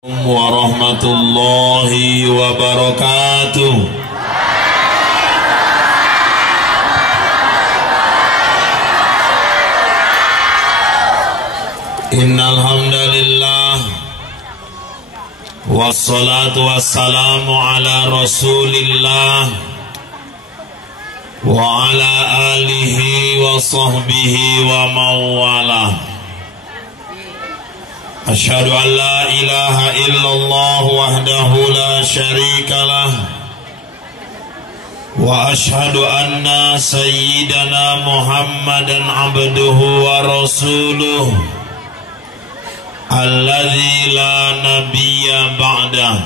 Warahmatullahi wabarakatuh. Innal hamdalillah wassalatu wassalamu ala Rasulillah wa ala alihi wa sahbihi wa mawalah. Asyhadu an la ilaha illallah wahdahu la syarikalah wa asyhadu anna sayyidana Muhammadan abduhu wa rasuluh alladzi la nabiyya ba'dah.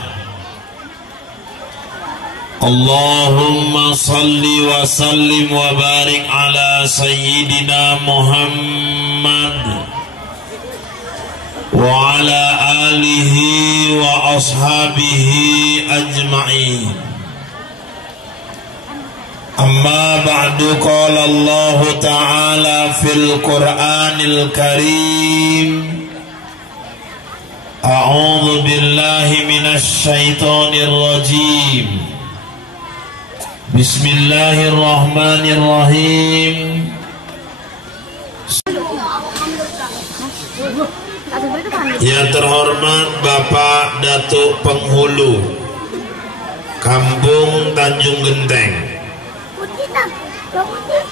Allahumma salli wa sallim wa barik ala sayyidina Muhammad wa ala alihi wa ashabihi ajma'in. Amma ba'du, qala Allah ta'ala fil Qur'anil Karim, a'udzu billahi minasy syaithanir rajim. Bismillahirrahmanirrahim. Yang terhormat Bapak Datuk Penghulu Kampung Tanjung Genteng,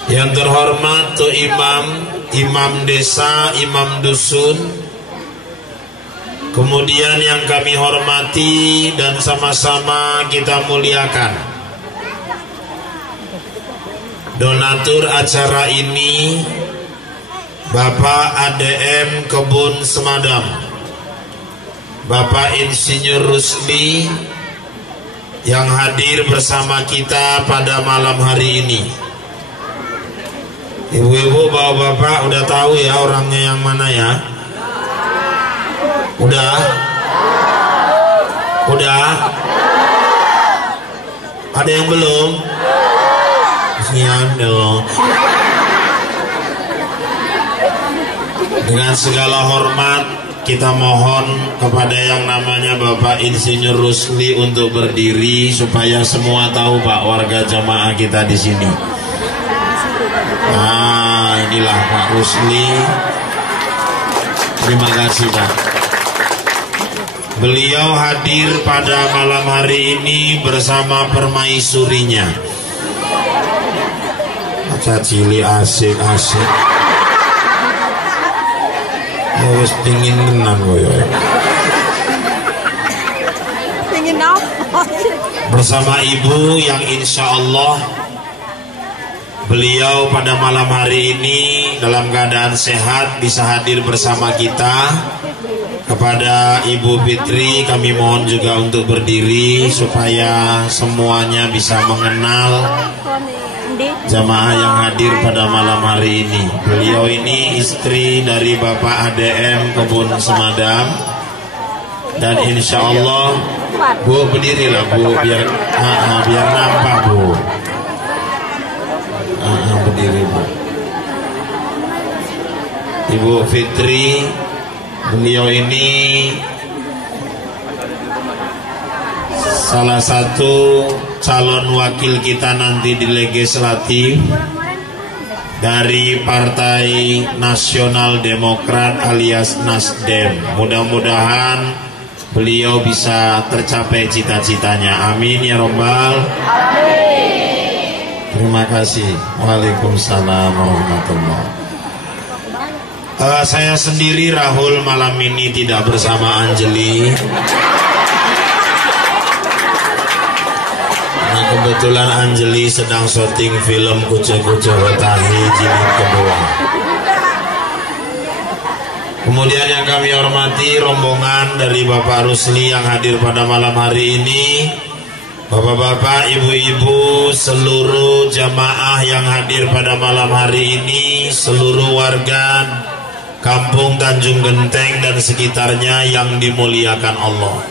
yang terhormat Tuh Imam Desa, Imam Dusun, kemudian yang kami hormati dan sama-sama kita muliakan donatur acara ini, Bapak ADM Kebun Semadam, Bapak Insinyur Rusli, yang hadir bersama kita pada malam hari ini. Ibu-ibu, bapak-bapak udah tahu ya orangnya yang mana ya? Udah? Ada yang belum? Kasihan dong. Dengan segala hormat kita mohon kepada yang namanya Bapak Insinyur Rusli untuk berdiri supaya semua tahu Pak, warga jamaah kita di sini. Nah, inilah Pak Rusli. Terima kasih Pak. Beliau hadir pada malam hari ini bersama permaisurinya. Cacili asik-asik. Harus pingin kenal gue. Pingin apa? Bersama ibu yang insya Allah beliau pada malam hari ini dalam keadaan sehat bisa hadir bersama kita. Kepada Ibu Fitri kami mohon juga untuk berdiri supaya semuanya bisa mengenal jamaah yang hadir pada malam hari ini. Beliau ini istri dari Bapak ADM Kebun Semadam, dan insya Allah Bu berdirilah Bu, biar nampak Bu. Berdiri Bu. Ibu Fitri, beliau ini salah satu calon wakil kita nanti di legislatif dari Partai Nasional Demokrat alias Nasdem. Mudah-mudahan beliau bisa tercapai cita-citanya. Amin ya robbal alamin. Terima kasih. Waalaikumsalam warahmatullahi wabarakatuh. Saya sendiri Rahul malam ini tidak bersama Anjeli. Kebetulan Anjeli sedang syuting film Kucu-Kucu Hotahi jilid kedua. Kemudian yang kami hormati rombongan dari Bapak Rusli yang hadir pada malam hari ini, bapak-bapak, ibu-ibu, seluruh jamaah yang hadir pada malam hari ini, seluruh warga Kampung Tanjung Genteng dan sekitarnya yang dimuliakan Allah.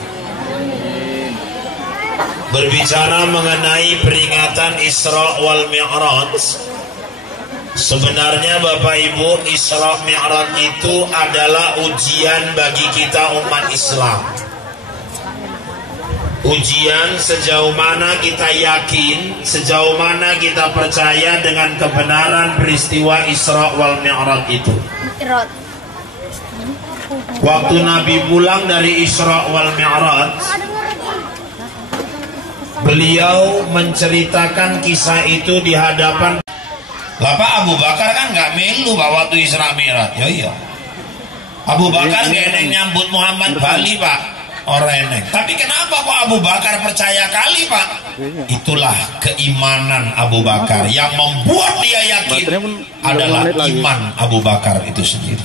Berbicara mengenai peringatan Isra wal Mi'raj, sebenarnya Bapak Ibu, Isra Mi'raj itu adalah ujian bagi kita umat Islam. Ujian sejauh mana kita yakin, sejauh mana kita percaya dengan kebenaran peristiwa Isra wal Mi'raj itu. Waktu Nabi pulang dari Isra wal Mi'raj, beliau menceritakan kisah itu di hadapan Bapak Abu Bakar. Kan nggak melu Pak waktu Isra Mi'raj. Ya iya. Abu Bakar gak eneng nyambut Muhammad Bali Pak. Orang eneng. Tapi kenapa kok Abu Bakar percaya kali Pak? Itulah keimanan Abu Bakar yang membuat dia yakin adalah iman Abu Bakar itu sendiri.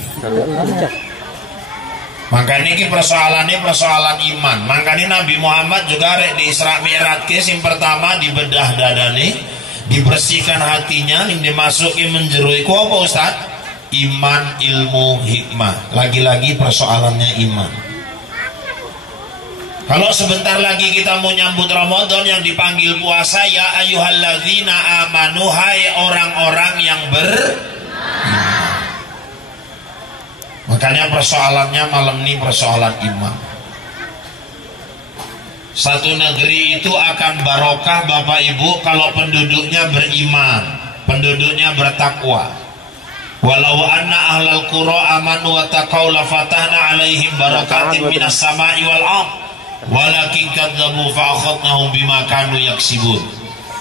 Makanya ini persoalannya persoalan iman. Makanya Nabi Muhammad juga di Isra Mi'raj yang pertama dibedah dadane, dibersihkan hatinya, yang dimasuki menjerui ku apa Ustaz? Iman, ilmu, hikmah. Lagi-lagi persoalannya iman. Kalau sebentar lagi kita mau nyambut Ramadan yang dipanggil puasa, ya ayyuhalladzina amanu, hai orang-orang yang beriman. Makanya persoalannya malam ini persoalan iman. Satu negeri itu akan barokah Bapak Ibu kalau penduduknya beriman, penduduknya bertakwa. Walau anna ahlal qura amanu wa taqaw la fatahna alaihim barakatin minas sama'i wal ardh walakin kadzabu fa akhadnahum bima kanu yaksibun.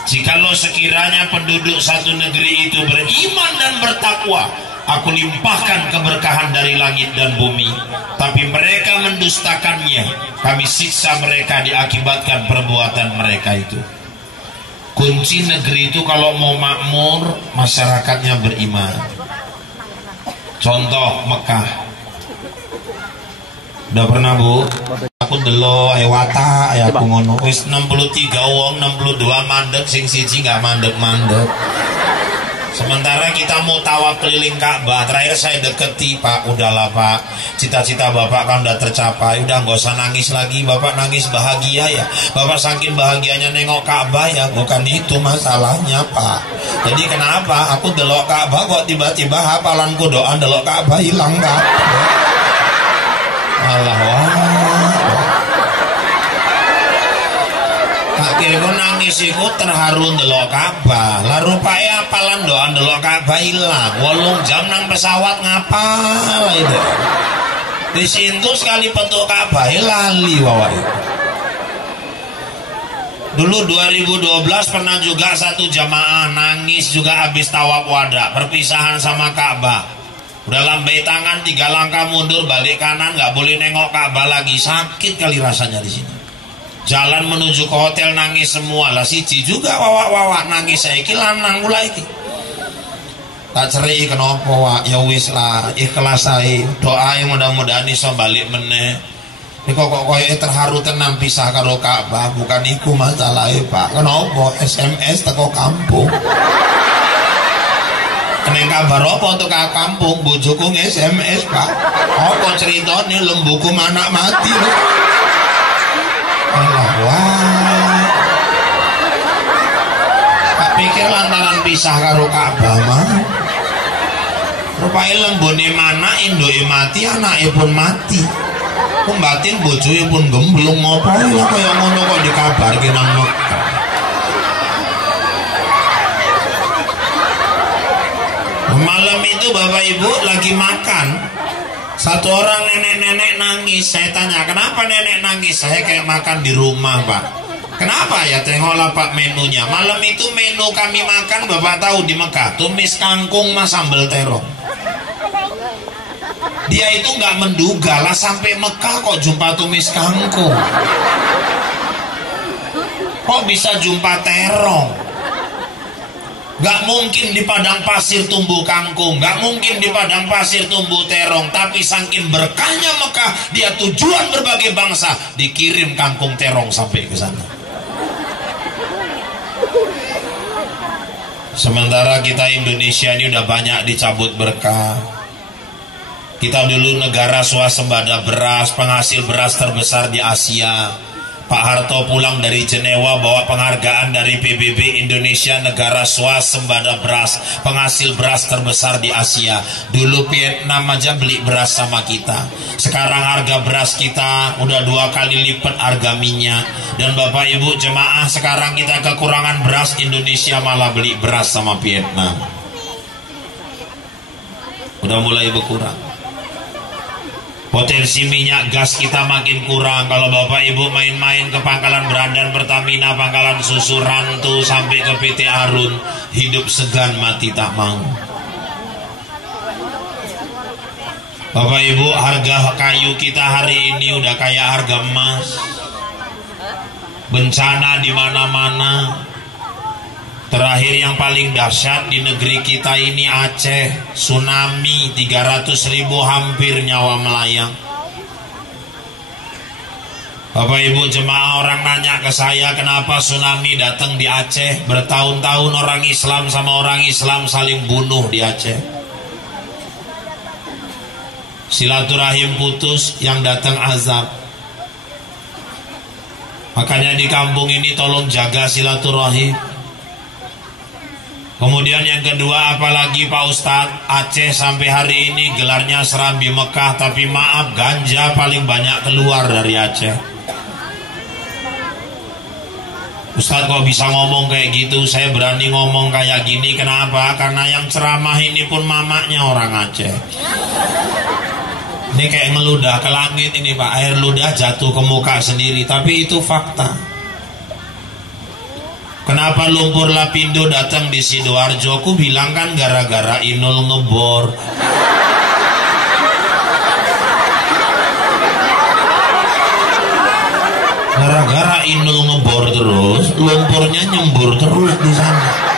Jikalau sekiranya penduduk satu negeri itu beriman dan bertakwa, aku limpahkan keberkahan dari langit dan bumi. Tapi mereka mendustakannya, kami siksa mereka diakibatkan perbuatan mereka itu. Kunci negeri itu kalau mau makmur, masyarakatnya beriman. Contoh Mekah. Udah pernah Bu? Aku delo wata aku ngono. Wis 63 wong, 62 mandek, sing siji gak mandek-mandek. Sementara kita mau tawaf keliling Ka'bah, terakhir saya deketi Pak, udahlah Pak, cita-cita Bapak kan udah tercapai, udah nggak usah nangis lagi, Bapak nangis bahagia ya, Bapak saking bahagianya nengok Ka'bah ya, bukan itu masalahnya Pak. Jadi kenapa aku delok Ka'bah kok tiba-tiba hafalanku doa delok Ka'bah hilang Pak? Allah akhirnya nangis iku terharu ndelok Ka'bah. Lah rupane apalan doa ndelok Ka'bah ilang. 8 jam nang pesawat ngapal itu. Di situ sekali petuk Ka'bah lali wae. Dulu 2012 pernah juga satu jamaah nangis juga habis tawaf wada, perpisahan sama Ka'bah. Udah lambai tangan 3 langkah mundur balik kanan, nggak boleh nengok Ka'bah lagi, sakit kali rasanya di sini. Jalan menuju ke hotel nangis semua lah, siji juga wawak-wawak nangis saya lanang mulai iki. Tak cerai kenapa wak, ya wis lah ikhlas ae, doa yang mudah-mudahan iso balik meneh. Ini kok koyo terharu tenang pisah karo Ka'bah, bukan iku masalahe Pak. Kenapa SMS teko kampung? Keneng kabar apa untuk ke kampung, bojoku SMS Pak. Apa ceritanya lembuku anak mati lho. Allah wah. Tak pikir lantaran pisah karo Ka'bah mah. Rupane lembune mana indoke mati, anake pun mati. Pembatin bojoe pun gemblung ngopo ya kaya ngono kok dikabarke nang Mekah. Malam itu Bapak Ibu lagi makan, satu orang nenek-nenek nangis. Saya tanya, kenapa nenek nangis? Saya kayak makan di rumah Pak. Kenapa ya? Tengoklah Pak menunya. Malam itu menu kami makan Bapak tahu di Mekah, tumis kangkung mas sambal terong. Dia itu nggak menduga lah sampai Mekah kok jumpa tumis kangkung. Kok bisa jumpa terong? Gak mungkin di padang pasir tumbuh kangkung, gak mungkin di padang pasir tumbuh terong. Tapi saking berkahnya Mekah, dia tujuan berbagai bangsa, dikirim kangkung terong sampai ke sana. Sementara kita Indonesia ini udah banyak dicabut berkah. Kita dulu negara swasembada beras, penghasil beras terbesar di Asia. Pak Harto pulang dari Jenewa bawa penghargaan dari PBB Indonesia, negara swasembada beras, penghasil beras terbesar di Asia. Dulu Vietnam aja beli beras sama kita. Sekarang harga beras kita udah 2 kali lipat harga minyak. Dan Bapak Ibu jemaah, sekarang kita kekurangan beras, Indonesia malah beli beras sama Vietnam. Udah mulai berkurang. Potensi minyak gas kita makin kurang. Kalau Bapak Ibu main-main ke Pangkalan Berandan Pertamina, Pangkalan Susu Rantu, sampai ke PT Arun, hidup segan mati tak mau. Bapak Ibu, harga kayu kita hari ini udah kayak harga emas. Bencana di mana-mana. Terakhir yang paling dahsyat di negeri kita ini Aceh, tsunami 300.000 hampir nyawa melayang. Bapak Ibu jemaah, orang nanya ke saya kenapa tsunami datang di Aceh. Bertahun-tahun orang Islam sama orang Islam saling bunuh di Aceh. Silaturahim putus, yang datang azab. Makanya di kampung ini tolong jaga silaturahim. Kemudian yang kedua, apalagi Pak Ustadz, Aceh sampai hari ini gelarnya Serambi Mekah, tapi maaf, ganja paling banyak keluar dari Aceh. Ustadz kok bisa ngomong kayak gitu? Saya berani ngomong kayak gini, kenapa? Karena yang ceramah ini pun mamaknya orang Aceh. Ini kayak ngeludah ke langit ini Pak, air ludah jatuh ke muka sendiri, tapi itu fakta. Kenapa lumpur lapindo datang di Sidoarjo? Aku bilang kan gara-gara Inul ngebor. Gara-gara Inul ngebor terus, lumpurnya nyembur terus di sana.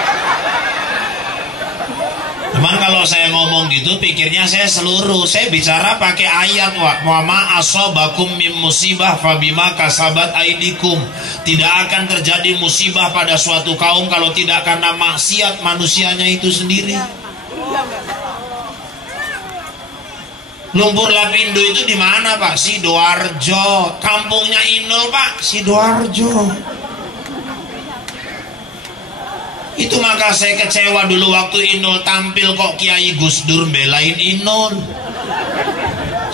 Cuman kalau saya ngomong gitu, pikirnya saya seluruh. Saya bicara pakai ayat, wa ma asobakum min musibah fabima kasabat aidikum. Tidak akan terjadi musibah pada suatu kaum kalau tidak karena maksiat manusianya itu sendiri. Lumpur lapindo itu di mana Pak? Sidoarjo. Kampungnya Inul Pak, Sidoarjo. Itu maka saya kecewa dulu waktu Inul tampil, kok Kiai Gus Dur belain Inul.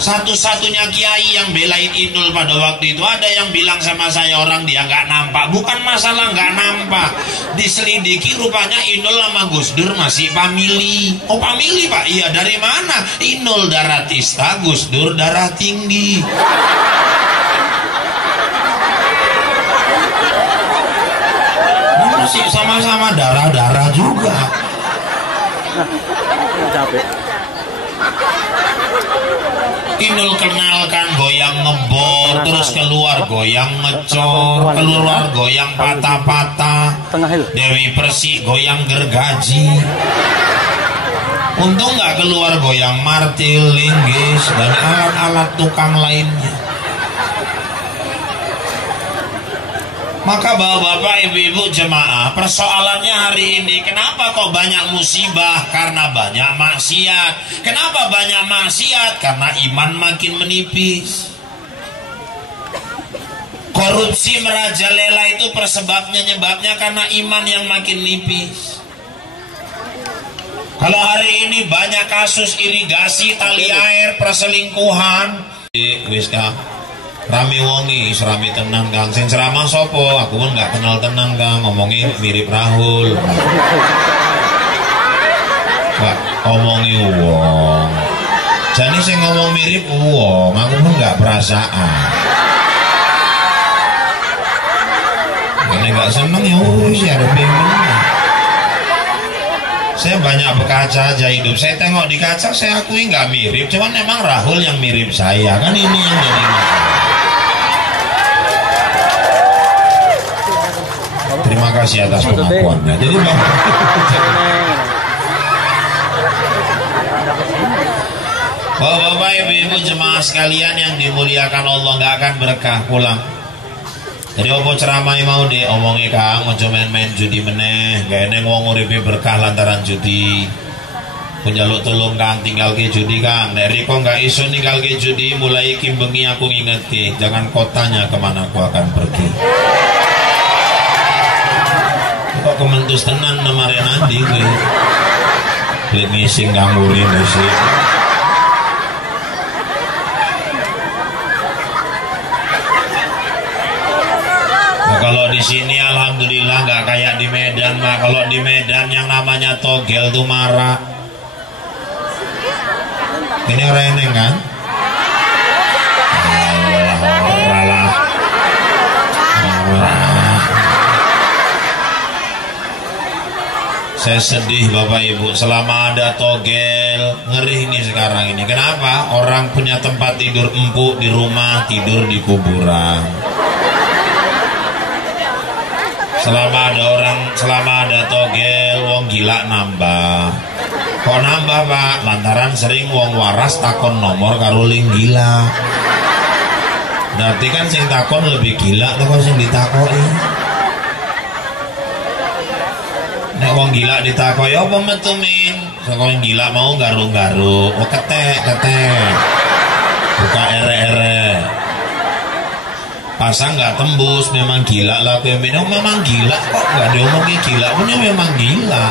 Satu-satunya kiai yang belain Inul pada waktu itu. Ada yang bilang sama saya, orang dia nggak nampak. Bukan masalah nggak nampak, diselidiki rupanya Inul sama Gus Dur masih famili. Oh famili Pak? Iya, dari mana? Inul darah tista, Gus Dur darah tinggi. Masih sama-sama darah-darah juga. Inul kenalkan goyang ngebor, terus keluar goyang ngecor, keluar goyang patah-patah. Dewi Persik goyang gergaji. Untung nggak keluar goyang martil, linggis, dan alat-alat tukang lainnya. Maka bapak-bapak, ibu-ibu jemaah, persoalannya hari ini, kenapa kok banyak musibah? Karena banyak maksiat. Kenapa banyak maksiat? Karena iman makin menipis. Korupsi merajalela itu nyebabnya karena iman yang makin nipis. Kalau hari ini banyak kasus irigasi, tali air, perselingkuhan. Rame wongi, serami tenang Kang. Sing ceramah sopo? Aku pun nggak kenal tenang Kang. Ngomongin mirip Rahul. Wah, ngomongi wong. Jadi sing ngomong mirip wong, aku pun nggak perasaan. Ini nggak seneng ya, sih ada bingung. Saya banyak berkaca aja hidup. Saya tengok di kaca, saya akui nggak mirip. Cuman emang Rahul yang mirip saya. Kan ini yang jadi masalah. Terima kasih atas pengakuannya. Jadi Bapak ibu-ibu jemaah sekalian yang dimuliakan Allah, nggak akan berkah pulang. Jadi opo ceramah mau deh omongi Kang, ojo main-main judi meneh, gak eneng wong uripe berkah lantaran judi. Penjaluk tolong Kang tinggal ke judi Kang. Dari kok nggak iso tinggal ke judi, mulai kimbengi aku ngingeti, jangan kotanya kemana aku akan pergi. Kok kementus tenan namare nanti gue. Lihat ngising nganggurin sih. Nah, kalau di sini alhamdulillah nggak kayak di Medan, Mak. Kalau di Medan yang namanya togel tuh marah. Ini orang eneng kan? Allah. Saya sedih Bapak Ibu, selama ada togel, ngeri ini sekarang ini. Kenapa? Orang punya tempat tidur empuk di rumah, tidur di kuburan. Selama ada togel, wong gila nambah. Kok nambah Pak? Lantaran sering wong waras takon nomor karo ling gila. Berarti kan sing takon lebih gila tuh kok sing ditakoi. Nek wong gila ditakoi apa metumin? Wong gila mau garuk-garuk, oh ketek. Buka ere-ere. Pasang nggak tembus, memang gila lah. Memang gila kok nggak diomongin gila, punya memang gila.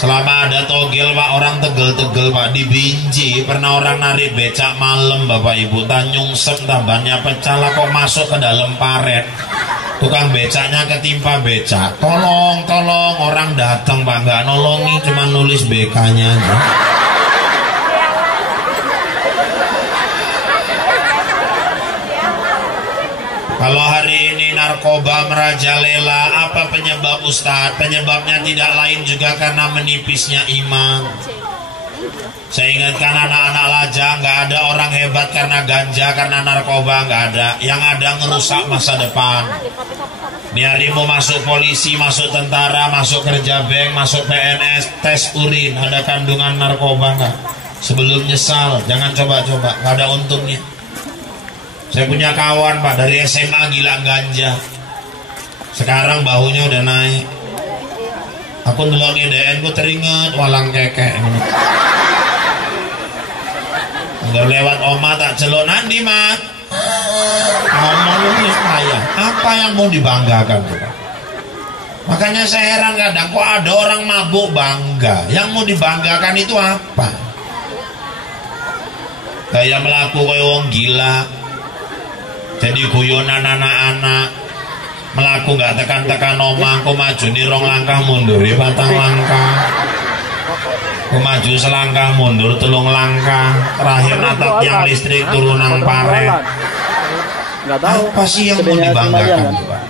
Selama ada togel Pak, orang tegel-tegel Pak, di Binji pernah orang narik becak malam Bapak Ibu, nyungsep tambahnya pecah lah, kok masuk ke dalam paret. Tukang becaknya ketimpa becak. Tolong orang datang Pak, nggak nolongi, cuma nulis BK-nya aja. Kalau hari ini narkoba merajalela, apa penyebab Ustadz? Penyebabnya tidak lain juga karena menipisnya iman. Saya ingatkan anak-anak Lajang, nggak ada orang hebat karena ganja, karena narkoba, nggak ada. Yang ada ngerusak masa depan. Ini hari mau masuk polisi, masuk tentara, masuk kerja bank, masuk PNS, tes urin, ada kandungan narkoba nggak? Sebelum nyesal, jangan coba-coba, nggak ada untungnya. Saya punya kawan Pak dari SMA gila ganja. Sekarang bahunya udah naik. Aku ndelok DN ku teringat walang kekek. Nggak lewat oma tak celok nanti Mat. Ngomongnya saya. Apa yang mau dibanggakan tuh Pak? Makanya saya heran kadang kok ada orang mabuk bangga. Yang mau dibanggakan itu apa? Kayak melaku kayak wong gila. Jadi guyonan anak-anak melaku nggak tekan-tekan omah, aku maju nih rong langkah mundur ya batang langkah, aku maju selangkah mundur telung langkah, terakhir natap yang listrik turunan paret. Apa sih yang mau dibanggakan Pak?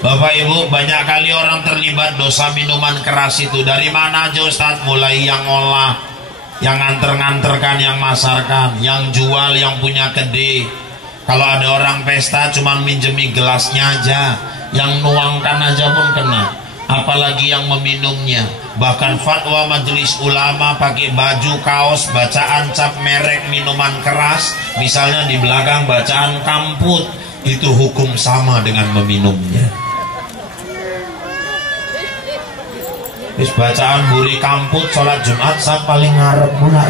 Bapak Ibu, banyak kali orang terlibat dosa minuman keras itu. Dari mana aja Ustadz? Mulai yang ngolah, yang nganter-nganterkan, yang masarkan, yang jual, yang punya kedai. Kalau ada orang pesta cuma minjemi gelasnya aja, yang nuangkan aja pun kena, apalagi yang meminumnya. Bahkan fatwa majelis ulama pakai baju kaos bacaan cap merek minuman keras, misalnya di belakang bacaan kamput, itu hukum sama dengan meminumnya. Wis bacaan buri kamput sholat Jumat saya paling ngarep pula.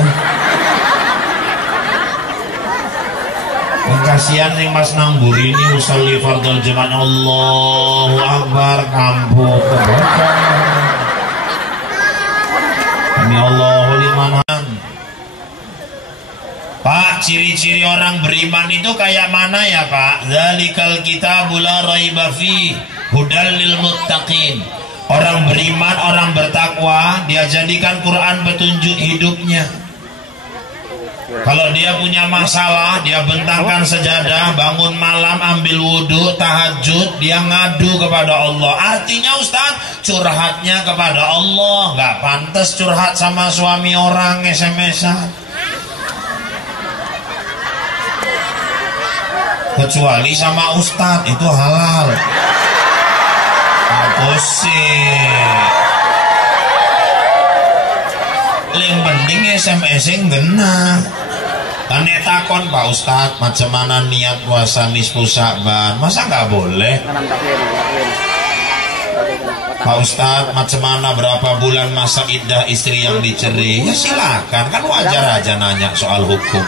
Kasihan nih Mas Namburi ini usolli fardhu Jumat, Allahu Akbar kamput. Demi Allahu limanan. Pak, ciri-ciri orang beriman itu kayak mana ya Pak? Dzalikal kitabul la raiba fi hudal lil muttaqin. Orang beriman, orang bertakwa, dia jadikan Quran petunjuk hidupnya. Kalau dia punya masalah, dia bentangkan sejadah, bangun malam, ambil wudhu, tahajud, dia ngadu kepada Allah. Artinya Ustaz, curhatnya kepada Allah. Gak pantas curhat sama suami orang, SMS-an. Kecuali sama Ustaz, itu halal. Pusing. Yang penting SMS-ing genah. Tanya takon Pak Ustadz, macam mana niat puasa nisfu Sya'ban? Masa nggak boleh? Pak Ustadz, macam mana berapa bulan masa iddah istri yang dicerai? Ya silakan, kan wajar aja nanya soal hukum.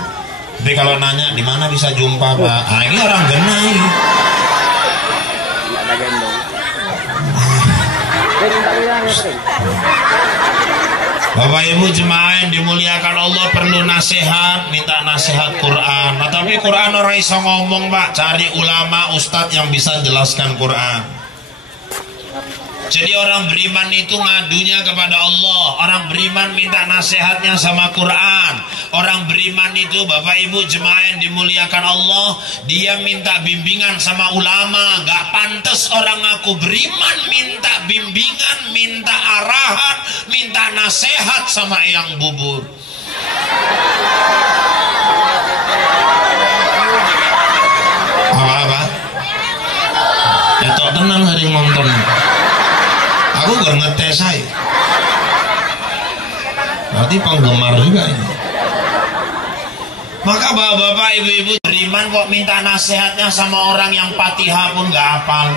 Tapi kalau nanya di mana bisa jumpa Pak? Ah, ini orang genai. Bapak Ibu jemaah yang dimuliakan Allah, perlu nasihat, minta nasihat Quran. Nah, tapi Quran orang iso ngomong Pak, cari ulama ustadz yang bisa jelaskan Quran. Jadi orang beriman itu ngadunya kepada Allah. Orang beriman minta nasihatnya sama Quran. Orang beriman itu Bapak Ibu jemaah yang dimuliakan Allah, dia minta bimbingan sama ulama. Gak pantas orang aku beriman minta bimbingan, minta arahan, minta nasihat sama yang bubur. Apa-apa? Ya tok tenang hari nonton. Aku gak ngetes saya. Berarti penggemar juga ini. Maka bapak-bapak, ibu-ibu beriman kok minta nasihatnya sama orang yang Fatihah pun gak hafal.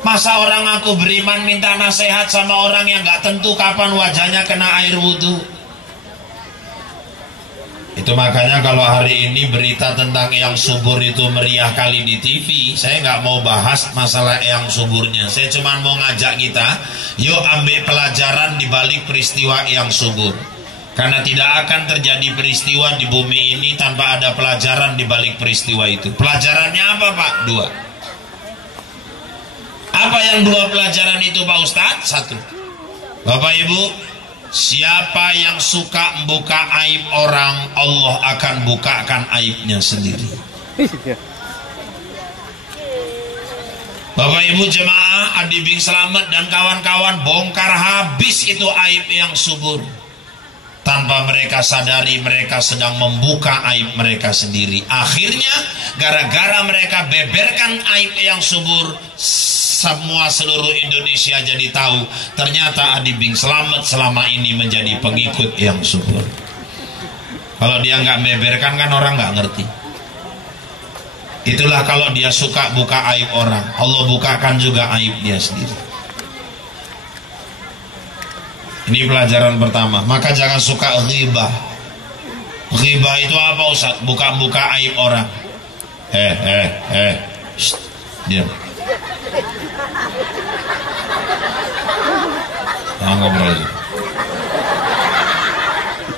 Masa orang aku beriman minta nasihat sama orang yang gak tentu kapan wajahnya kena air wudhu. Itu makanya kalau hari ini berita tentang Eyang Subur itu meriah kali di TV, saya nggak mau bahas masalah Eyang Suburnya. Saya cuma mau ngajak kita, yuk ambil pelajaran di balik peristiwa Eyang Subur. Karena tidak akan terjadi peristiwa di bumi ini tanpa ada pelajaran di balik peristiwa itu. Pelajarannya apa Pak? Dua. Apa yang dua pelajaran itu Pak Ustadz? Satu, Bapak Ibu, siapa yang suka membuka aib orang, Allah akan bukakan aibnya sendiri. Bapak Ibu jemaah, Adi Bing Slamet dan kawan-kawan bongkar habis itu aib Eyang Subur. Tanpa mereka sadari mereka sedang membuka aib mereka sendiri. Akhirnya gara-gara mereka beberkan aib Eyang Subur, semua seluruh Indonesia jadi tahu ternyata Adi Bing Slamet selama ini menjadi pengikut Eyang Subur. Kalau dia nggak beberkan kan orang nggak ngerti. Itulah kalau dia suka buka aib orang, Allah bukakan juga aib dia sendiri. Ini pelajaran pertama. Maka jangan suka ghibah. Ghibah itu apa Ustaz? Buka-buka aib orang. Shh, diam. Nah, ngobrol lagi.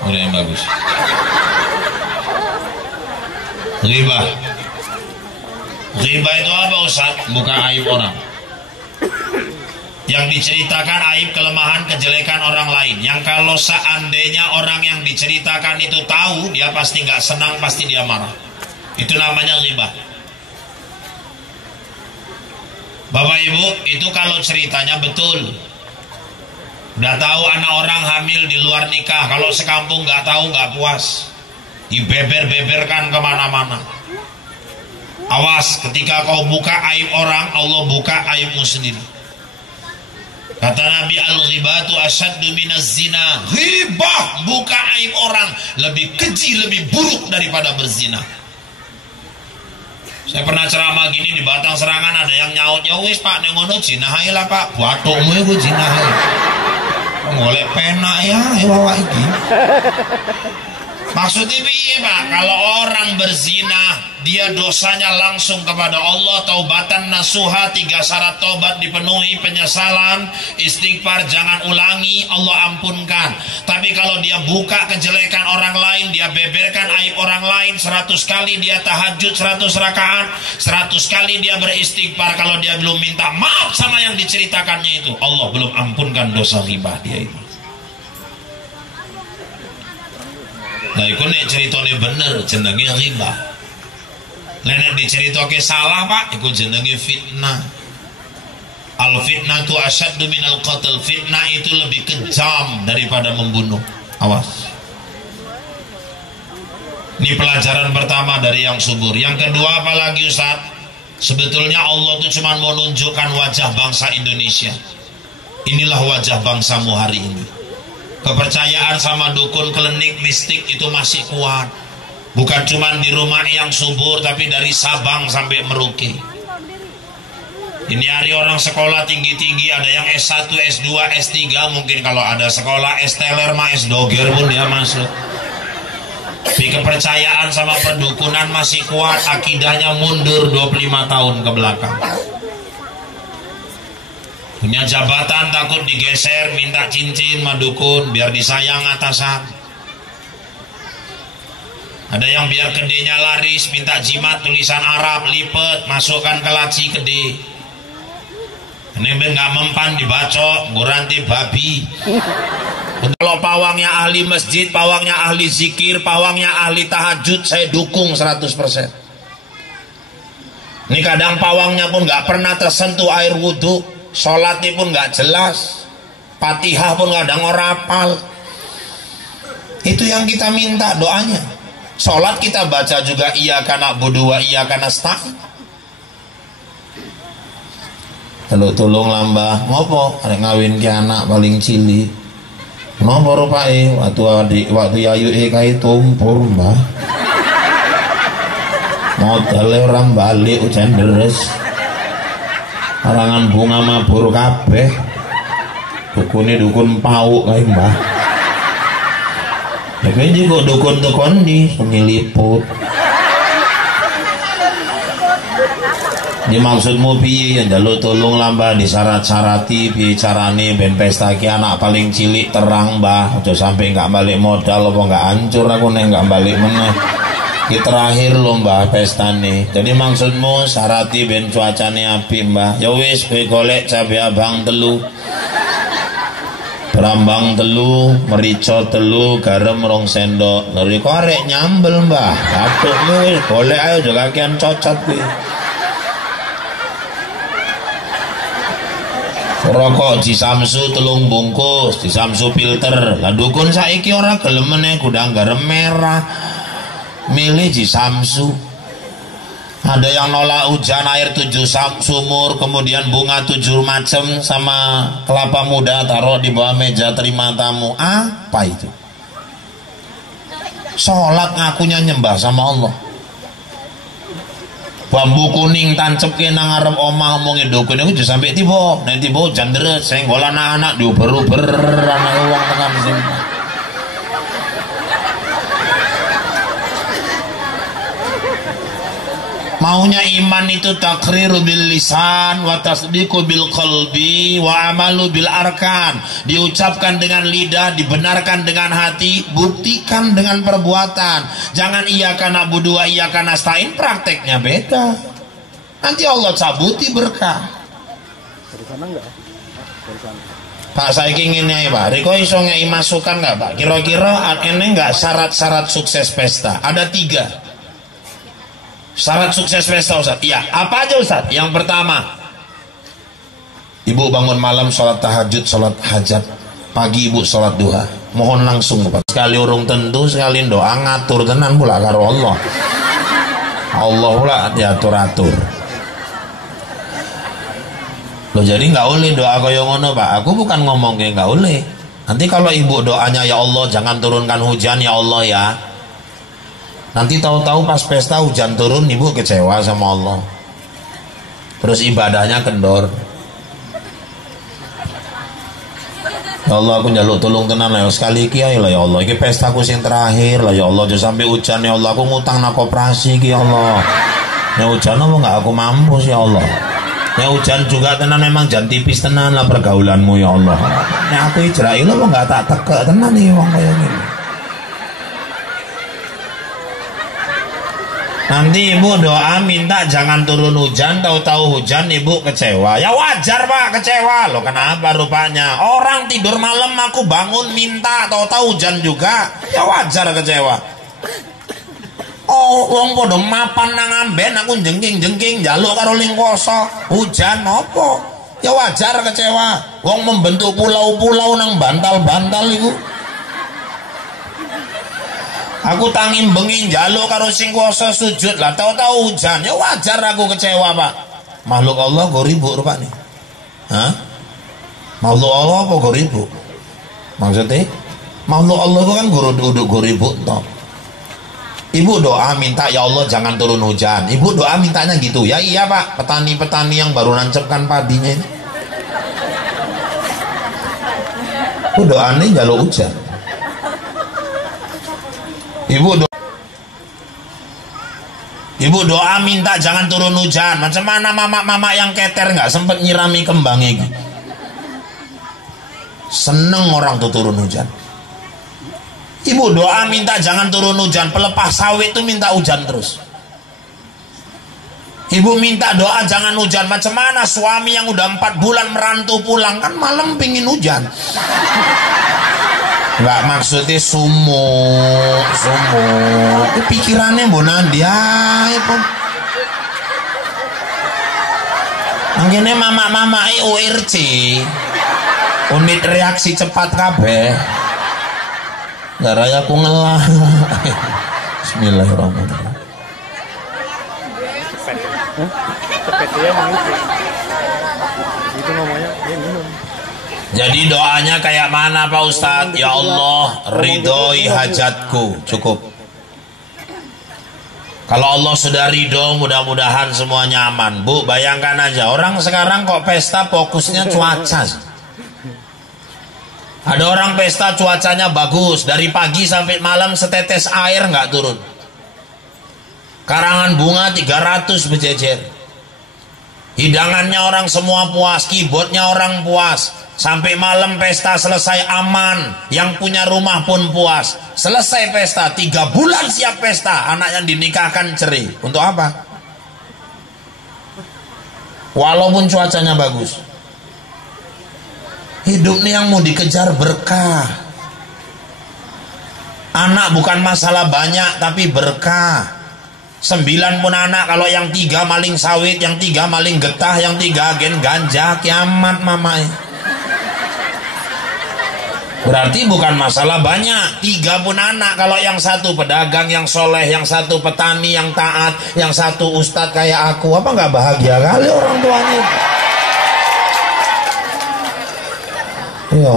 Udah yang bagus. Ghibah. Ghibah itu apa Ustaz? Buka aib orang. Yang diceritakan aib, kelemahan, kejelekan orang lain. Yang kalau seandainya orang yang diceritakan itu tahu, dia pasti nggak senang, pasti dia marah. Itu namanya ghibah. Bapak Ibu, itu kalau ceritanya betul. Udah tahu anak orang hamil di luar nikah, kalau sekampung nggak tahu nggak puas, dibeber-beberkan kemana-mana. Awas, ketika kau buka aib orang, Allah buka aibmu sendiri. Kata Nabi, al-ghibatu asyaddu minaz zina. Ghibah, buka aib orang, lebih keji, lebih buruk daripada berzina. Saya pernah ceramah gini di Batang Serangan, ada yang nyaut, ya wis Pak, nengono jinahai lah Pak. Batukmu itu jinahai. Ngolek pena ya, bawa iki. Maksudnya piye Pak? Kalau orang berzina, dia dosanya langsung kepada Allah. Taubatan nasuha, 3 syarat tobat dipenuhi, penyesalan, istighfar, jangan ulangi, Allah ampunkan. Tapi kalau dia buka kejelekan orang lain, dia beberkan aib orang lain, 100 kali dia tahajud 100 rakaat, 100 kali dia beristighfar, kalau dia belum minta maaf sama yang diceritakannya itu, Allah belum ampunkan dosa ghibah dia itu. Nah itu nek ceritanya bener jenenge ghibah. Nek diceritake salah Pak, itu jenenge fitnah. Al fitnah tu asyaddu minal qatl. Fitnah itu lebih kejam daripada membunuh. Awas. Ini pelajaran pertama dari Eyang Subur. Yang kedua apa lagi Ustaz? Sebetulnya Allah itu cuma mau menunjukkan wajah bangsa Indonesia. Inilah wajah bangsamu hari ini. Kepercayaan sama dukun, klinik, mistik itu masih kuat. Bukan cuma di rumah Eyang Subur, tapi dari Sabang sampai Merauke. Ini hari orang sekolah tinggi-tinggi, ada yang S1, S2, S3, mungkin kalau ada sekolah S-teler mah S-doger pun dia masuk. Tapi kepercayaan sama pendukunan masih kuat, akidahnya mundur 25 tahun ke belakang. Punya jabatan takut digeser, minta cincin sama dukun biar disayang atasan. Ada yang biar kedenya laris, minta jimat tulisan Arab, lipet, masukkan ke laci kede. Ini nggak mempan dibacok, guranti babi. Kalau pawangnya ahli masjid, pawangnya ahli zikir, pawangnya ahli tahajud, saya dukung 100%. Ini kadang pawangnya pun nggak pernah tersentuh air wudhu, sholatnya pun nggak jelas, Fatihah pun kadang orang hafal. Itu yang kita minta doanya. Sholat kita baca juga iyyaka na'budu wa iyyaka nasta'in. Tolong lambah, ngopo arek ngawin ki anak paling cilik. Ngopo rupae waktu ayu kae tumpur, Mbah. Modale orang balik hujan deres. Karangan bunga mabur kabeh. Dukune dukun pauk kae, Mbah. Ya kowe iki kok dukun-dukun ni ngiliput. Ini maksudmu piye ya njaluk tolong lah Mbah, disyarat-syarati piye carane ben pesta ki anak paling cilik terang Mbah, aja sampai nggak balik modal apa nggak hancur aku nek nggak balik meneh. Ki terakhir lho Mbah pestane. Jadi maksudmu syarati ben cuacane apik Mbah. Ya wis kowe golek cabe abang telu. Brambang telu, merica telu, garam 2 sendok. Lha kok arek nyambel Mbah. Atukmu wis golek ayo aja kakean cocot kuwi. Rokok di Samsu 3 bungkus, di Samsu filter. Lah dukun saiki ora gelem meneh gudang garam merah. Milih di Samsu. Ada yang nolak hujan air 7 sumur, kemudian bunga 7 macam sama kelapa muda taruh di bawah meja terima tamu. Apa itu? Sholat ngakunya nyembah sama Allah. Bambu kuning tancep ke nang ngarep omah omongin dukun itu sampai tiba nanti tiba hujan deres senggol anak-anak diuber-uber anak uang tekan sini. Maunya iman itu takrir bil lisan wa tasdiqu bil qalbi wa amalu bil arkan. Diucapkan dengan lidah, dibenarkan dengan hati, buktikan dengan perbuatan. Jangan iyyaka na'budu wa iyyaka nasta'in, prakteknya beda. Nanti Allah cabuti berkah. Pak saya ingin ya Pak, Riko iso ngei masukan nggak Pak? Kira-kira ini nggak syarat-syarat sukses pesta? Ada 3. Syarat sukses pesta Ustaz. Iya, apa aja Ustaz? Yang pertama, ibu bangun malam sholat tahajud, sholat hajat. Pagi ibu sholat duha. Mohon langsung Pak. Sekali urung tentu, sekali doa ngatur tenan pula karo Allah. Allah pula diatur-atur. Loh jadi nggak boleh doa kaya ngono Pak. Aku bukan ngomong kayak nggak boleh. Nanti kalau ibu doanya ya Allah jangan turunkan hujan ya Allah ya. Nanti tahu-tahu pas pesta hujan turun ibu kecewa sama Allah. Terus ibadahnya kendor. Ya Allah aku njaluk tolong tenan lah sekali iki ae lah ya Allah. Iki pestaku sing terakhir lah ya Allah. Aja sampai hujan ya Allah. Aku ngutang nang koperasi iki ya Allah. Ya hujan apa enggak aku mampus ya Allah. Ya hujan juga tenan memang jan tipis tenan lah pergaulanmu ya Allah. Nek aku Israil apa enggak tak tekek tenan nih wong kaya ngene. Nanti ibu doa minta jangan turun hujan, tahu-tahu hujan ibu kecewa. Ya wajar Pak kecewa. Loh kenapa rupanya? Orang tidur malam aku bangun minta, tahu-tahu hujan juga. Ya wajar kecewa. Oh, wong podo mapan nang amben aku jengking-jengking njaluk karo lingkoso. Hujan apa? Ya wajar kecewa. Wong membentuk pulau-pulau nang bantal-bantal iku. Aku tangin bengi njaluk karo sing kuwasa sujud lah tahu-tahu hujan. Ya wajar aku kecewa Pak. Makhluk Allah kok ribut rupane. Hah? Makhluk Allah apa kok ribut? Maksudnya makhluk Allah itu kan guru duduk kok ribut toh. Ibu doa minta, ya Allah jangan turun hujan. Ibu doa mintanya gitu. Ya iya Pak, petani-petani yang baru nancapkan padinya ini. Ibu doanya jaluk hujan. Ibu doa minta jangan turun hujan. Macam mana mama-mama yang keter nggak sempet nyirami kembang ini. Seneng orang tuh turun hujan. Ibu doa minta jangan turun hujan. Pelepas sawit tuh minta hujan terus. Ibu minta doa jangan hujan. Macam mana suami yang udah 4 bulan merantau pulang, kan malam pingin hujan. Nggak maksudnya sumuk. Pikirannya bonan dia itu. Mungkinnya mama-mama URC, unit reaksi cepat kabeh. Darah aku ngelah. Bismillahirrahmanirrahim. Jadi doanya kayak mana Pak Ustadz? Ya Allah, ridhoi hajatku. Cukup. Kalau Allah sudah ridho, mudah-mudahan semuanya aman. Bu, bayangkan aja, orang sekarang kok pesta fokusnya cuaca. Ada orang pesta cuacanya bagus, dari pagi sampai malam setetes air nggak turun. Karangan bunga 300 berjejer. Hidangannya orang semua puas, keyboardnya orang puas. Sampai malam pesta selesai aman, yang punya rumah pun puas. Selesai pesta, 3 bulan siap pesta, anak yang dinikahkan cerai. Untuk apa? Walaupun cuacanya bagus. Hidup ini yang mau dikejar berkah. Anak bukan masalah banyak, tapi berkah. 9 pun anak, kalau yang 3 maling sawit, yang 3 maling getah, yang 3 agen ganja, kiamat mamai. Berarti bukan masalah banyak. 3 pun anak, kalau yang 1 pedagang yang soleh, yang 1 petani yang taat, yang 1 ustadz kayak aku, apa nggak bahagia kali orang tuanya? Iya.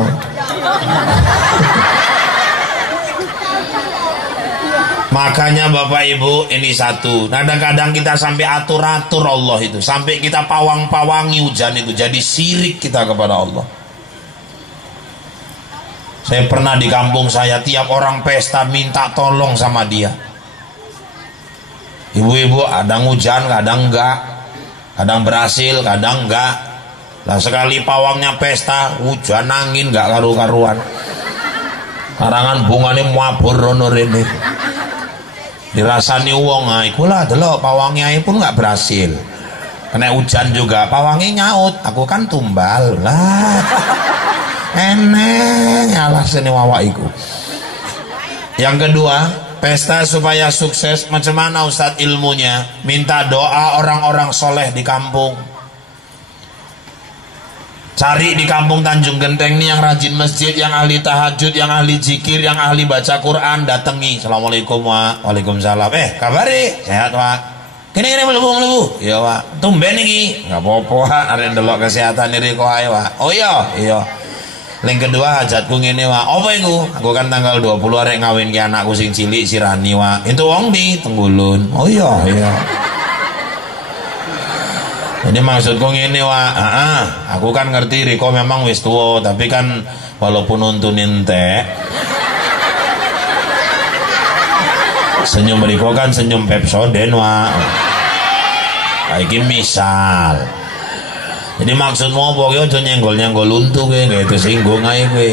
Makanya Bapak Ibu, ini satu. Kadang-kadang kita sampai atur-atur Allah itu, sampai kita pawang-pawangi hujan itu, jadi syirik kita kepada Allah. Saya pernah di kampung saya, tiap orang pesta minta tolong sama dia. Ibu-ibu, kadang hujan, kadang enggak, kadang berhasil, kadang enggak. Lah sekali pawangnya pesta, hujan angin nggak karu-karuan. Karangan bungane mabur rono rene. Dirasani wong, nah ikulah delok pawangnya pun nggak berhasil. Kena hujan juga, pawangnya nyaut, aku kan tumbal lah. Eneng alasan wawa iku. Yang kedua, pesta supaya sukses, macam mana Ustadz ilmunya? Minta doa orang-orang soleh di kampung. Cari di kampung Tanjung Genteng nih yang rajin masjid, yang ahli tahajud, yang ahli zikir, yang ahli baca Quran, datangi. Assalamualaikum wa. Waalaikumsalam. Kabari? Sehat Wak? Kini melebu. Iya Wak. Tumben iki. Enggak apa-apa Wak, arek ndelok kesehatan diri kok ae Wak. Oh iya. Yang kedua hajatku ngene Wak. Apa iku? Aku kan tanggal 20 arek ngawin ki anakku sing cilik si Rani Wak. Itu wong di Tenggulun. Oh iya. Jadi maksudku ngene Wak, aku kan ngerti Riko memang wis tua, tapi kan walaupun nuntunin teh, senyum Riko kan senyum Pepsodent Wak. Iki misal. Jadi maksudmu apa kowe aja nyenggol-nyenggol untu kowe, itu singgung ae kowe.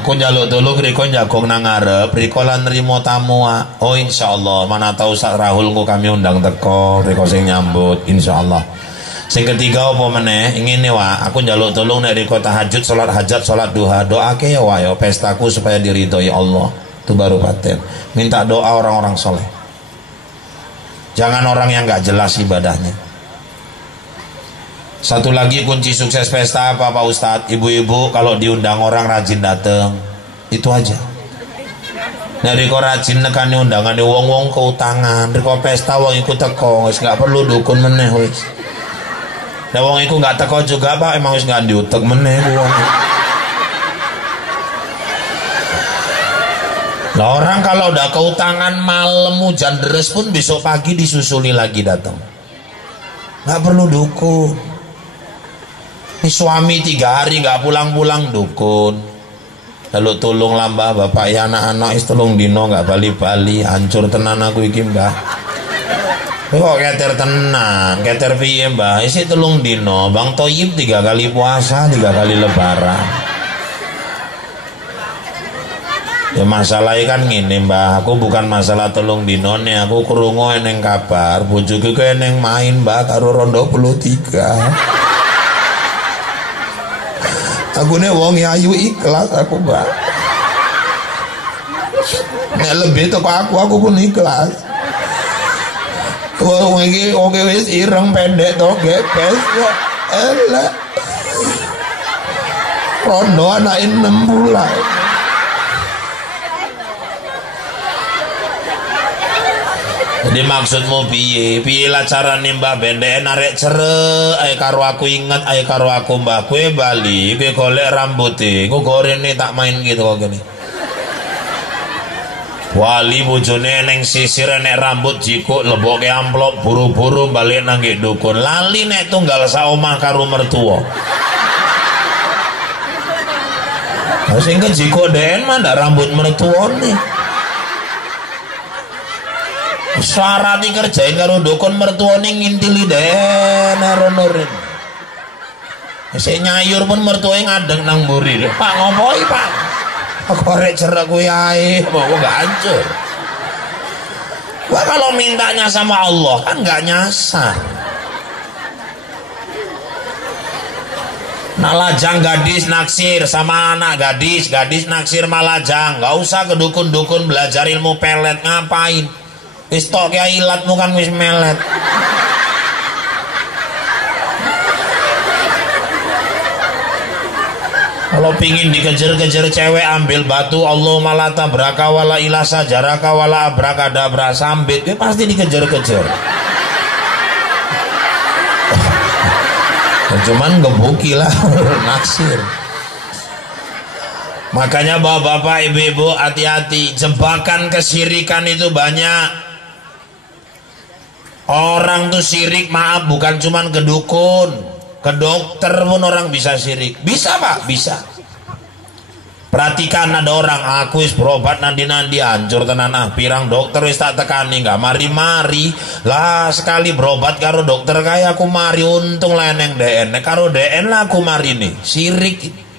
Aku njaluk tolong Riko jagong nang ngarep, Riko lan nrimo tamu Wak. Oh insyaallah, mana tahu Ustaz Rahul ku kami undang teko, Riko sing nyambut insyaallah. Sing ketiga apa meneh ngene Wak, aku njaluk tolong nek Riko tahajud, salat hajat, salat duha, doake ya Wak ya pestaku supaya diridhoi Allah. Itu baru paten. Minta doa orang-orang soleh. Jangan orang yang nggak jelas ibadahnya. Satu lagi kunci sukses pesta apa Pak Ustadz? Ibu-ibu kalau diundang orang rajin datang. Itu aja. Nah Riko rajin nekani undangan di wong-wong keutangan. Riko pesta wong ikut teko, wis nggak perlu dukun meneh wis. Nah wong iku nggak teko juga Pak, emang wis nggak diutek meneh wong. Nah, orang kalau udah keutangan malam hujan deres pun besok pagi disusuli lagi datang. Nggak perlu dukun. Ini suami 3 hari nggak pulang-pulang dukun. Lalu tolong lah mbak, bapak ya anak-anak is tolong dino nggak bali-bali, hancur tenan aku iki mbak. Kok keter tenan, keter piye mbak? Isi tolong dino, Bang Toyib 3 kali puasa, 3 kali lebaran. Ya masalahnya kan gini mbak, aku bukan masalah tolong dino nih, aku krungu eneng kabar, bojoku ku eneng main mbak karo rondo 23. Aku nih wong ayu ikhlas aku mbak. Nek lebih toko aku pun ikhlas. Wong iki oke wis ireng pendek to gepes kok elek. Rondo anak 6 bulan. Jadi maksudmu piye? Piye lah carane Mbah Bendek narek cere ae karo aku inget ae karo aku Mbah kowe bali kowe golek rambuté kok gorene tak main gitu kok gini. Wali bojone neng sisir nek rambut jikuk leboke amplop buru-buru balik nang nggih dukun. Lali nek tunggal saomah karo mertua. Sing jikuk den mah ndak rambut mertuane. Syarat dikerjain karo dukun mertuane ngintili den ronorin. Sik nyayur pun mertuane ngadeg nang mburi. Pak ngopoi Pak? Korek cerak kuwi ae, kok enggak hancur. Wah kalau mintanya sama Allah kan enggak nyasar. Malajang gadis naksir sama anak gadis naksir malajang, enggak usah ke dukun-dukun belajar ilmu pelet ngapain? Wis tok kaya ilatmu kan wis melet. Kalau pingin dikejar-kejar cewek ambil batu Allahumma la tabraka wala ilasa jaraka wala abrakadabra sambit itu pasti dikejar-kejar. Cuman gebuki lah naksir. Makanya bapak-bapak ibu-ibu hati-hati, jebakan kesirikan itu banyak. Orang tuh sirik maaf bukan cuman ke dukun, ke dokter pun orang bisa sirik. Bisa Pak, bisa. Perhatikan ada orang aku wis berobat nanti hancur tenan pirang dokter wis tak tekani nggak mari-mari lah sekali berobat karo dokter kaya aku mari untung lah neng DN karo DN lah aku mari nih sirik.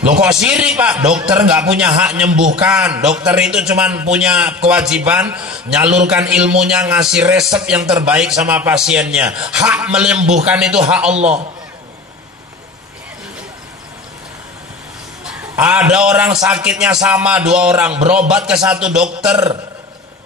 Loh kok sirik Pak? Dokter nggak punya hak nyembuhkan. Dokter itu cuman punya kewajiban nyalurkan ilmunya, ngasih resep yang terbaik sama pasiennya. Hak menyembuhkan itu hak Allah. Ada orang sakitnya sama 2 orang berobat ke satu dokter,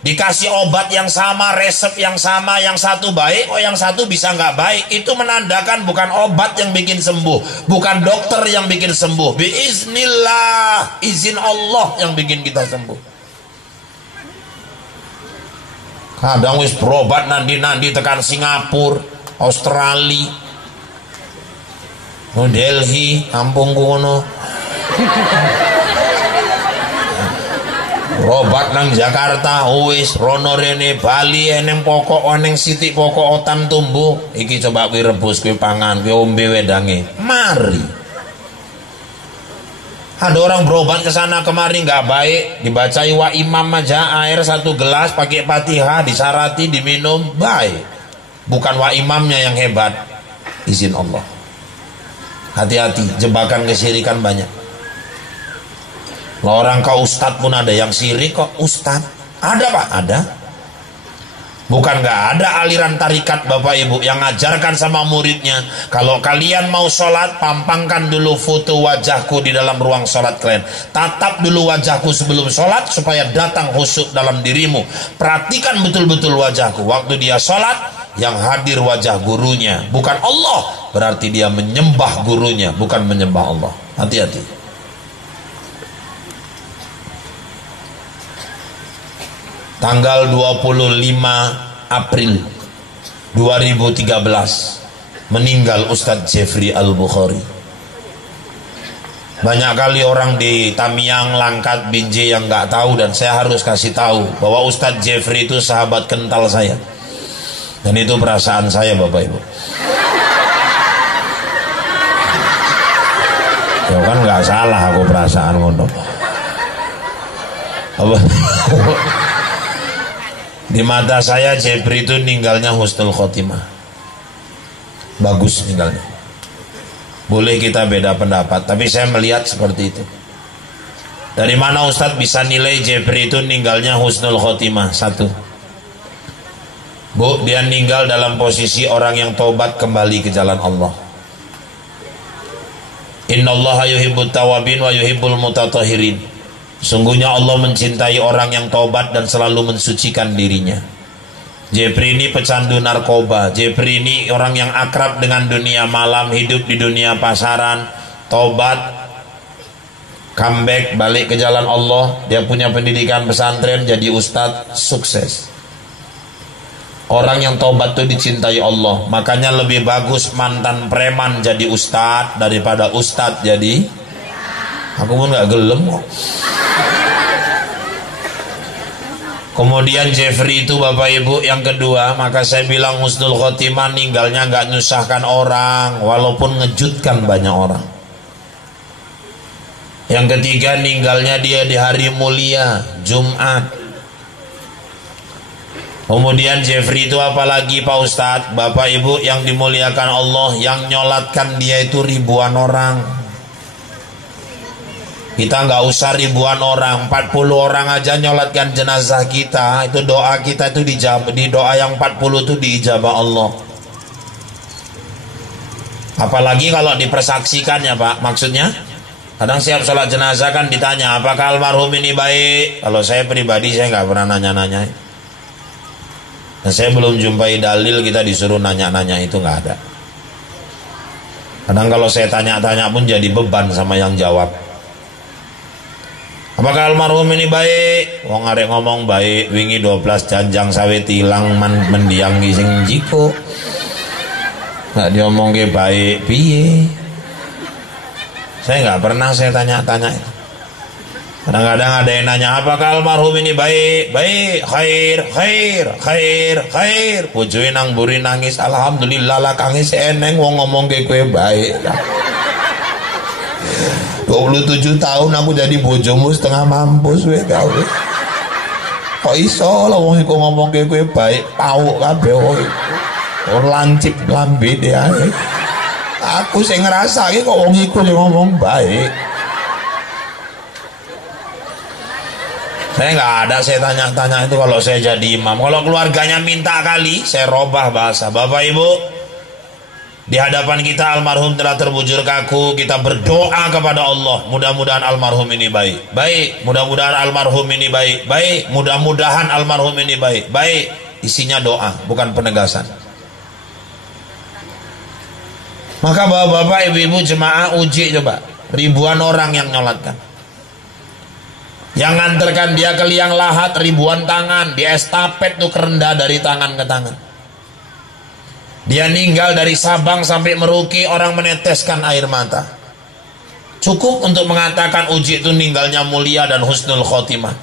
dikasih obat yang sama, resep yang sama, yang satu baik, oh yang satu bisa nggak baik. Itu menandakan bukan obat yang bikin sembuh, bukan dokter yang bikin sembuh. Biiznillah, izin Allah yang bikin kita sembuh. Kadang wis berobat nanti tekan Singapura, Australia, New Delhi, kampung kuno. Robat nang Jakarta wis rono rene Bali eneng pokok oneng sitik pokok otan tumbuh iki coba kuwi rebus kuwi pangan kuwi ombe wedange mari. Ada orang berobat ke sana kemari nggak baik dibacai wa imam aja air 1 gelas pakai Fatihah disarati diminum baik. Bukan wa imamnya yang hebat, izin Allah. Hati-hati jebakan kesirikan banyak. Orang kau ustadz pun ada yang sirik kok ustadz. Ada Pak, ada. Bukan nggak ada aliran tarikat Bapak Ibu yang ngajarkan sama muridnya. Kalau kalian mau sholat, pampangkan dulu foto wajahku di dalam ruang sholat kalian. Tatap dulu wajahku sebelum sholat supaya datang khusyuk dalam dirimu. Perhatikan betul-betul wajahku. Waktu dia sholat, yang hadir wajah gurunya. Bukan Allah. Berarti dia menyembah gurunya, bukan menyembah Allah. Hati-hati. Tanggal 25 April 2013 meninggal Ustadz Jeffrey Al-Bukhari. Banyak kali orang di Tamiang, Langkat, Binjai yang nggak tahu, dan saya harus kasih tahu bahwa Ustadz Jeffrey itu sahabat kental saya. Dan itu perasaan saya, Bapak Ibu. Ya kan nggak salah aku perasaan ngono. Di mata saya Jeffrey itu ninggalnya husnul khotimah. Bagus ninggalnya. Boleh kita beda pendapat, tapi saya melihat seperti itu. Dari mana Ustadz bisa nilai Jeffrey itu ninggalnya husnul khotimah? Satu, Bu, dia meninggal dalam posisi orang yang taubat kembali ke jalan Allah. Innallaha yuhibbut tawabin wa yuhibbul mutatahhirin. Sungguhnya Allah mencintai orang yang taubat dan selalu mensucikan dirinya. Jeffrey ini pecandu narkoba. Jeffrey ini orang yang akrab dengan dunia malam, hidup di dunia pasaran, taubat, comeback, balik ke jalan Allah. Dia punya pendidikan pesantren, jadi ustadz, sukses. Orang yang taubat itu dicintai Allah. Makanya lebih bagus mantan preman jadi ustadz daripada ustadz jadi. Aku pun gak gelem kok. Kemudian Jeffrey itu Bapak Ibu yang kedua, maka saya bilang husnul khotimah ninggalnya gak nyusahkan orang, walaupun ngejutkan banyak orang. Yang ketiga, ninggalnya dia di hari mulia, Jumat. Kemudian Jeffrey itu apalagi Pak Ustadz, Bapak Ibu yang dimuliakan Allah, yang nyolatkan dia itu ribuan orang. Kita nggak usah ribuan orang, 40 orang aja nyolatkan jenazah kita, itu doa kita itu dijawab. Di doa yang 40 itu diijabah Allah. Apalagi kalau dipersaksikan ya Pak, maksudnya kadang siap sholat jenazah kan ditanya apakah almarhum ini baik. Kalau saya pribadi saya nggak pernah nanya-nanya. Dan saya belum jumpai dalil kita disuruh nanya-nanya, itu nggak ada. Kadang kalau saya tanya-tanya pun jadi beban sama yang jawab. Apakah almarhum ini baik? Wong arek ngomong baik, wingi 12 janjang sawit hilang mendiang gising jiko. Nggak diomong ke baik piye? Saya nggak pernah saya tanya-tanya. Kadang-kadang ada yang nanya apakah almarhum ini baik? Baik, khair. Bojone nang mburi nangis, alhamdulillah lah kangis eneng wong ngomong ke kowe baik. 27 tahun aku jadi bojomu setengah mampus weh kau. Kok iso lah wong iku ngomong ke kowe baik, pauk kabeh kowe. Lancip lambe dia. Aku sing ngrasake kok wong iku sing ngomong baik. Saya nggak ada saya tanya-tanya itu kalau saya jadi imam. Kalau keluarganya minta kali, saya robah bahasa. Bapak Ibu, di hadapan kita almarhum telah terbujur kaku, kita berdoa kepada Allah, mudah-mudahan almarhum ini baik. Baik, mudah-mudahan almarhum ini baik. Baik, mudah-mudahan almarhum ini baik. Baik, isinya doa, bukan penegasan. Maka bapak-bapak, ibu-ibu jemaah uji coba, ribuan orang yang nyolatkan. Yang nganterkan dia ke liang lahat ribuan tangan, di estafet tuh kerendah dari tangan ke tangan. Dia meninggal dari Sabang sampai Merauke, orang meneteskan air mata. Cukup untuk mengatakan uji itu meninggalnya mulia dan husnul khotimah.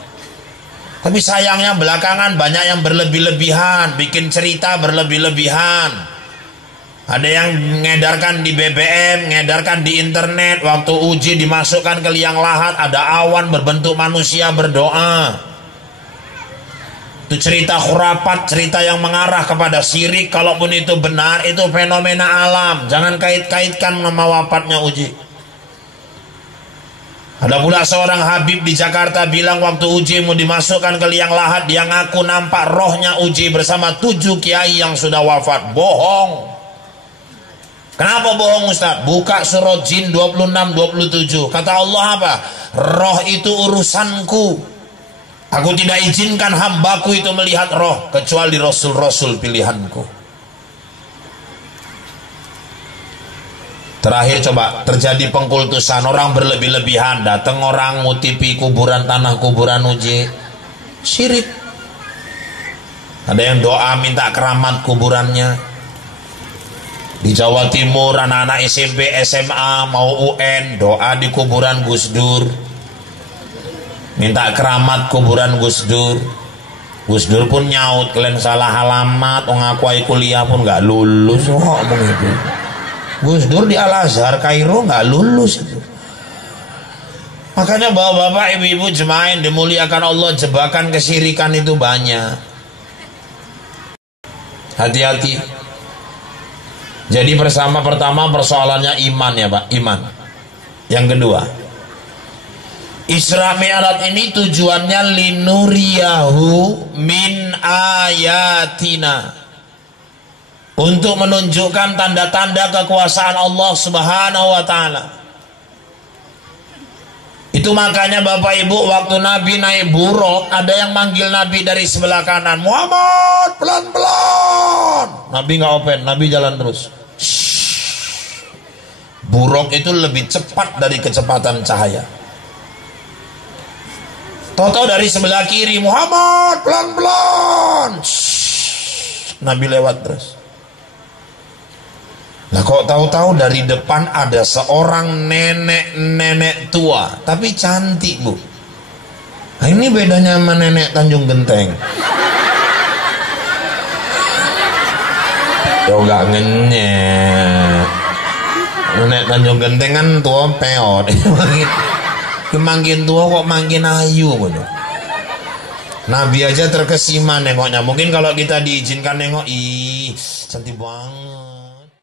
Tapi sayangnya belakangan banyak yang berlebih-lebihan, bikin cerita berlebih-lebihan. Ada yang mengedarkan di BBM, mengedarkan di internet. Waktu uji dimasukkan ke liang lahat, ada awan berbentuk manusia berdoa. Itu cerita khurafat, cerita yang mengarah kepada syirik. Kalaupun itu benar, itu fenomena alam. Jangan kait-kaitkan sama wafatnya uji. Ada pula seorang Habib di Jakarta bilang waktu uji mau dimasukkan ke liang lahat, dia ngaku nampak rohnya uji bersama 7 kiai yang sudah wafat. Bohong. Kenapa bohong Ustaz? Buka surat Jin 26-27. Kata Allah apa? Roh itu urusanku. Aku tidak izinkan hambaku itu melihat roh kecuali Rasul-Rasul pilihanku. Terakhir coba terjadi pengkultusan, orang berlebih-lebihan, datang orang ngutipi kuburan, tanah kuburan uji. Syirik. Ada yang doa minta keramat kuburannya. Di Jawa Timur anak-anak SMP SMA mau UN doa di kuburan Gus Dur, minta keramat kuburan Gus Dur. Gus Dur pun nyaut, kalian salah alamat, ngakuai kuliah pun nggak lulus. Ngomong itu Gus Dur di Al Azhar Kairo nggak lulus itu. Makanya bapak-bapak, ibu-ibu jemaah yang dimuliakan Allah, jebakan kesyirikan itu banyak. Hati-hati. Jadi pertama persoalannya iman ya Pak, iman. Yang kedua, Isra Mi'raj ini tujuannya linuriyahu min ayatina, untuk menunjukkan tanda-tanda kekuasaan Allah Subhanahu wa taala. Itu makanya Bapak Ibu, waktu Nabi naik buruk, ada yang manggil Nabi dari sebelah kanan, Muhammad, pelan-pelan. Nabi nggak open, Nabi jalan terus. Buruk itu lebih cepat dari kecepatan cahaya. Toto dari sebelah kiri, Muhammad, pelan-pelan. Nabi lewat terus. Nah kok tahu-tahu dari depan ada seorang nenek tua, tapi cantik Bu. Nah ini bedanya sama nenek Tanjung Genteng. Yo gak ngenyek. Nenek Tanjung Genteng kan tua peot. Makin tua kok makin ayu bener. Nabi aja terkesima nengoknya. Mungkin kalau kita diizinkan nengok, ih cantik banget.